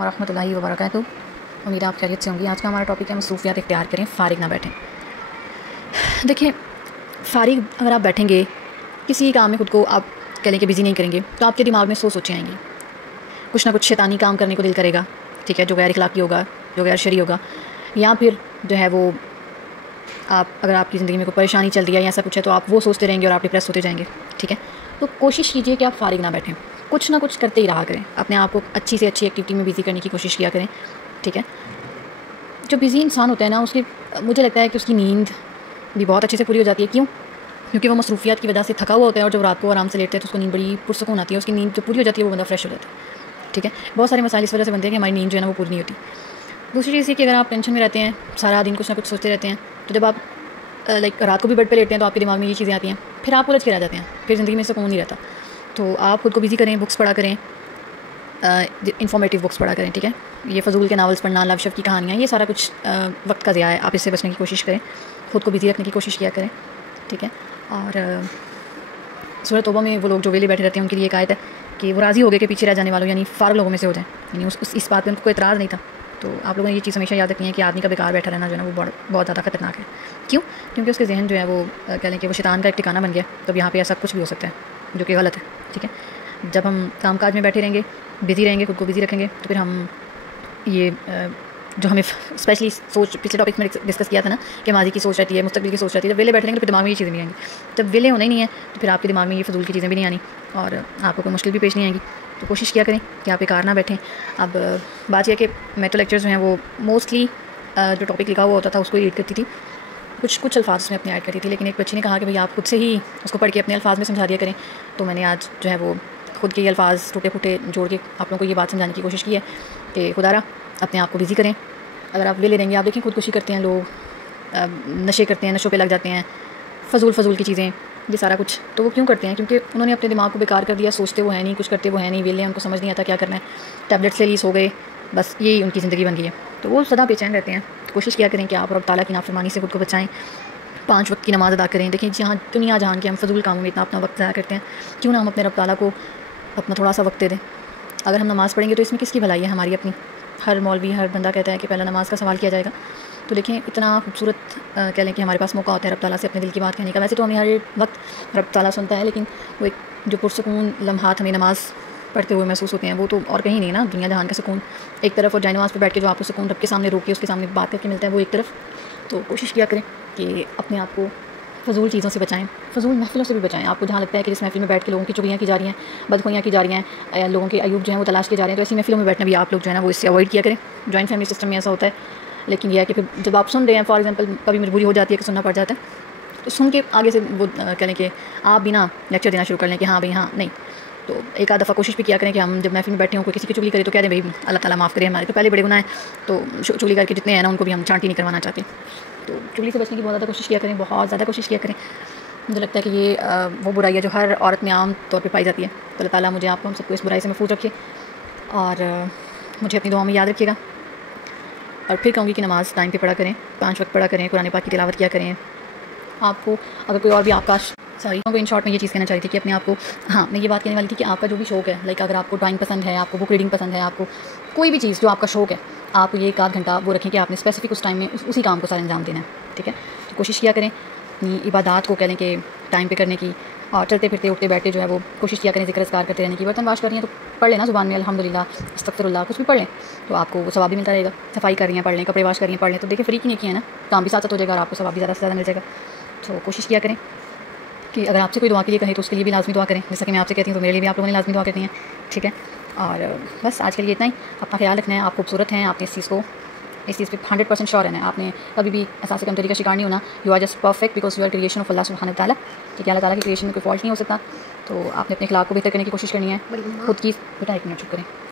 ورحمۃ اللہ وبرکاتہ۔ امید آپ خیریت سے ہوں گی۔ آج کا ہمارا ٹاپک ہے مصروفیات اختیار کریں، فارغ نہ بیٹھیں۔ دیکھیں، فارغ اگر آپ بیٹھیں گے، کسی کام میں خود کو آپ کہہ لیں کہ بزی نہیں کریں گے، تو آپ کے دماغ میں سوچیں آئیں گی، کچھ نہ کچھ شیطانی کام کرنے کو دل کرے گا، ٹھیک ہے، جو غیر اخلاقی ہوگا، جو غیر شرعی ہوگا، یا پھر جو ہے وہ اگر آپ کی زندگی میں کوئی پریشانی چل رہی ہے یا ایسا کچھ ہے تو آپ وہ سوچتے رہیں گے اور آپ ڈپریس ہوتے جائیں گے، ٹھیک ہے۔ تو کوشش کیجیے کہ آپ فارغ نہ بیٹھیں، کچھ نہ کچھ کرتے ہی رہا کریں، اپنے آپ کو اچھی سے اچھی ایکٹیویٹی میں بزی کرنے کی کوشش کیا کریں، ٹھیک ہے۔ جو بزی انسان ہوتا ہے نا، اس کی مجھے لگتا ہے کہ اس کی نیند بھی بہت اچھے سے پوری ہو جاتی ہے۔ کیوں؟ کیونکہ وہ مصروفیات کی وجہ سے تھکا ہوا ہوتا ہے، اور جب رات کو آرام سے لیٹتے ہیں تو اس کو نیند بڑی پرسکون آتی ہے، اس کی نیند جو پوری ہو جاتی ہے وہ بندہ فریش ہو جاتا ہے، ٹھیک ہے۔ بہت سارے مسائل اس وجہ سے بنتے ہیں کہ ہماری نیند جو ہے نا وہ پوری نہیں ہوتی۔ دوسری چیز یہ کہ اگر آپ ٹینشن میں رہتے ہیں، سارا دن کچھ نہ کچھ سوچتے رہتے ہیں، تو جب آپ رات کو بھی بیڈ پہ لیٹتے ہیں تو آپ کے دماغ میں یہ چیزیں آتی ہیں، پھر آپ الجھ کے رہ جاتے ہیں، پھر زندگی میں سکون نہیں رہتا۔ تو آپ خود کو بزی کریں، بکس پڑھا کریں، انفارمیٹیو بکس پڑھا کریں، ٹھیک ہے۔ یہ فضول کے ناولس پڑھنا، لو شف کی کہانیاں، یہ سارا کچھ وقت کا ضیاع ہے، آپ اس سے بچنے کی کوشش کریں، خود کو بزی رکھنے کی کوشش کیا کریں، ٹھیک ہے۔ اور سورۃ توبہ میں وہ لوگ جو ویلے بیٹھے رہتے ہیں ان کے لیے ایک آیت ہے کہ وہ راضی ہو گئے کہ پیچھے رہ جانے والوں یعنی فارغ لوگوں میں سے ہو جائیں، یعنی اس بات پہ ان کو کوئی اعتراض نہیں تھا۔ تو آپ لوگوں نے یہ چیز ہمیشہ یاد رکھنی ہے کہ آدمی کا بیکار بیٹھا رہنا جو ہے نا وہ بہت زیادہ خطرناک ہے۔ کیوں؟ کیونکہ اس کے ذہن جو ہے وہ کہہ لیں کہ وہ شیطان کا ایک ٹھکانہ بن گیا، تو یہاں پہ ایسا کچھ بھی ہو سکتا ہے جو کہ غلط ہے، ٹھیک ہے۔ جب ہم کام کاج میں بیٹھے رہیں گے، بزی رہیں گے، خود کو بزی رکھیں گے، تو پھر ہم یہ جو ہمیں اسپیشلی سوچ پچھلے ٹاپک میں ڈسکس کیا تھا نا کہ ماضی کی سوچ رہتی ہے، مستقبل کی سوچ رہتی ہے، جب ویلے بیٹھیں گے تو پھر دماغ میں یہ چیزیں نہیں آئیں گی۔ جب ویلے ہونا ہی نہیں ہے تو پھر آپ کے دماغ میں یہ فضول کی چیزیں بھی نہیں آنی اور آپ کو کوئی مشکل بھی پیش نہیں آئے گی۔ تو کوشش کیا کریں کہ آپ بیکار نہ بیٹھیں۔ اب بات یہ ہے کہ میں تو لیکچرز جو ہیں وہ موسٹلی جو ٹاپک لکھا ہوا ہوتا تھا اس کو ایڈ کرتی تھی، کچھ الفاظ اس میں اپنے ایڈ کرتی تھی، لیکن ایک بچی نے کہا کہ بھائی آپ خود سے ہی اس کو پڑھ کے اپنے الفاظ میں سمجھا دیا کریں، تو میں نے آج جو ہے وہ خود کے الفاظ ٹوٹے پھوٹے جوڑ کے آپ لوگوں کو یہ بات سمجھانے کی کوشش کی ہے کہ خدا را اپنے آپ کو بزی کریں۔ اگر آپ ویلے رہیں گے، آپ دیکھیں خودکشی کرتے ہیں لوگ، نشے کرتے ہیں، نشوں پہ لگ جاتے ہیں، فضول کی چیزیں، یہ سارا کچھ تو وہ کیوں کرتے ہیں؟ کیونکہ انہوں نے اپنے دماغ کو بیکار کر دیا، سوچتے وہ ہیں نہیں، کچھ کرتے وہ ہیں نہیں، ویلے ہیں، ان کو سمجھ نہیں آتا کیا کرنا ہے، ٹیبلٹس لے لی، سو گئے، بس یہی ان کی زندگی بن گئی ہے، تو وہ سدا بے چین رہتے ہیں۔ کوشش کیا کریں کہ آپ رب تعالیٰ کی نافرمانی سے خود کو بچائیں، 5 وقت کی نماز ادا کریں۔ دیکھیں جہاں دنیا جہان کے ہم فضول کاموں میں اتنا اپنا وقت ضائع کرتے ہیں، کیوں نہ ہم اپنے رب تعالیٰ کو اپنا تھوڑا سا وقت دے دیں۔ اگر ہم نماز پڑھیں گے تو اس میں کس کی بھلائی ہے؟ ہماری اپنی۔ ہر مولوی، ہر بندہ کہتا ہے کہ پہلا نماز کا سوال کیا جائے گا، تو دیکھیں اتنا خوبصورت کہہ لیں کہ ہمارے پاس موقع ہوتا ہے رب تعالیٰ سے اپنے دل کی بات کہنے کا۔ ویسے تو ہمیں ہر وقت رب تعالیٰ سنتا ہے، لیکن وہ ایک جو پرسکون لمحات ہمیں نماز پڑھتے ہوئے محسوس ہوتے ہیں وہ تو اور کہیں نہیں نا، دنیا جہان کا سکون ایک طرف، اور جائے نماز پہ بیٹھ کے جو آپ کو سکون رب کے سامنے روک کے اس کے سامنے بات کر کے ملتا ہے وہ ایک طرف۔ تو کوشش کیا کریں کہ اپنے آپ کو فضول چیزوں سے بچائیں، فضول محفلوں سے بھی بچائیں۔ آپ کو جہاں لگتا ہے کہ جس محفل میں بیٹھ کے لوگوں کی چغلیاں کی جا رہی ہیں، بدخویاں کی جا رہی ہیں، لوگوں کے عیوب جو ہیں وہ تلاش کیے جا رہے ہیں، تو ایسی محفلوں میں بیٹھنا بھی آپ لوگ جو ہے نا وہ اس سے اوائڈ کیا کریں۔ جوائنٹ فیملی سسٹم میں ایسا ہوتا ہے، لیکن یہ ہے کہ پھر جب آپ سن رہے ہیں، فار ایگزامپل کبھی مجبوری ہو جاتی ہے کہ سننا پڑ جاتا ہے، تو سن کے آگے سے وہ کہہ لیں کہ آپ بھی نا لیکچر دینا شروع کر لیں کہ ہاں بھائی ہاں نہیں، تو ایک آدھ دفعہ کوشش بھی کیا کریں کہ ہم جب محفل میں بیٹھے ہوں کوئی کسی کی چگلی کرے تو کہہ دیں بھائی اللہ تعالیٰ معاف کرے، ہمارے تو پہلے بڑے گناہ ہیں، تو چگلی کر کے جتنے ہیں نا ان کو بھی ہم چھانٹی نہیں کروانا چاہتے۔ تو چگلی سے بچنے کی بہت زیادہ کوشش کیا کریں، بہت زیادہ کوشش کیا کریں۔ مجھے لگتا ہے کہ یہ وہ برائی ہے جو ہر عورت میں عام طور پہ پائی جاتی ہے، تو اللہ تعالیٰ مجھے آپ کو ہم سب کو اس برائی سے محفوظ رکھے، اور مجھے اپنی دعاؤں میں یاد رکھیے گا۔ اور پھر کہوں گی کہ نماز ٹائم پہ پڑھا کریں، 5 وقت پڑھا کریں، قرآن پاک کی تلاوت کیا کریں۔ آپ کو اگر کوئی اور بھی آپ کا کو ان شارٹ میں یہ چیز کہنا چاہتی تھی کہ اپنے آپ کو، ہاں میں یہ بات کہنے والی تھی کہ آپ کا جو بھی شوق ہے، لائک اگر آپ کو ڈرائنگ پسند ہے، آپ کو بک ریڈنگ پسند ہے، آپ کو کوئی بھی چیز جو آپ کا شوق ہے، آپ یہ 1 آدھ گھنٹہ وہ رکھیں کہ آپ نے اسپیسیفک اس ٹائم میں اسی کام کو سارا انجام دینا ہے، ٹھیک ہے۔ تو کوشش کیا کریں اپنی عبادات کو کہہ لیں کہ ٹائم پہ کرنے کی، اور چلتے پھرتے اٹھتے بیٹھتے جو ہے وہ کوشش کیا کریں ذکر اذکار کرتے رہنے کی۔ برتن واش کر رہی ہیں تو پڑھ لیں نا زبان میں الحمدللہ، استغفر اللہ، کچھ بھی پڑھ لیں تو آپ کو وہ ثواب بھی ملتا رہے گا۔ صفائی کر رہی ہیں پڑھ لیں، کپڑے واش کر رہی ہیں پڑھ لیں، تو دیکھیں فری کی نہیں کی ہے نا، کام بھی ساتھ ساتھ ہو جائے گا اور آپ کو ثواب بھی زیادہ سے زیادہ مل جائے گا۔ تو کوشش کیا کریں کہ اگر آپ سے کوئی دعا کے لیے کہیں تو اس کے لیے بھی لازمی دعا کریں، جیسا کہ میں آپ سے کہتی ہوں تو میرے لیے بھی آپ لوگوں نے لازمی دعا کرنی ہے، ٹھیک ہے۔ اور بس آج کے لیے اتنا ہی۔ اپنا خیال رکھنا ہے، آپ خوبصورت ہیں، آپ نے اس چیز پہ 100% شیور رہنا ہے، آپ نے کبھی بھی احساس کمتری کا شکار نہیں ہونا۔ You are just perfect because you are creation of اللہ سبحانہ تعالیٰ، ٹھیک ہے۔ اللہ تعالیٰ کی کریشن میں کوئی فالٹ نہیں ہو سکتا، تو آپ نے اپنے اخلاق کو بہتر کرنے کی کوشش کرنی ہے، خود کی بیٹا 1 منٹ چپ کریں۔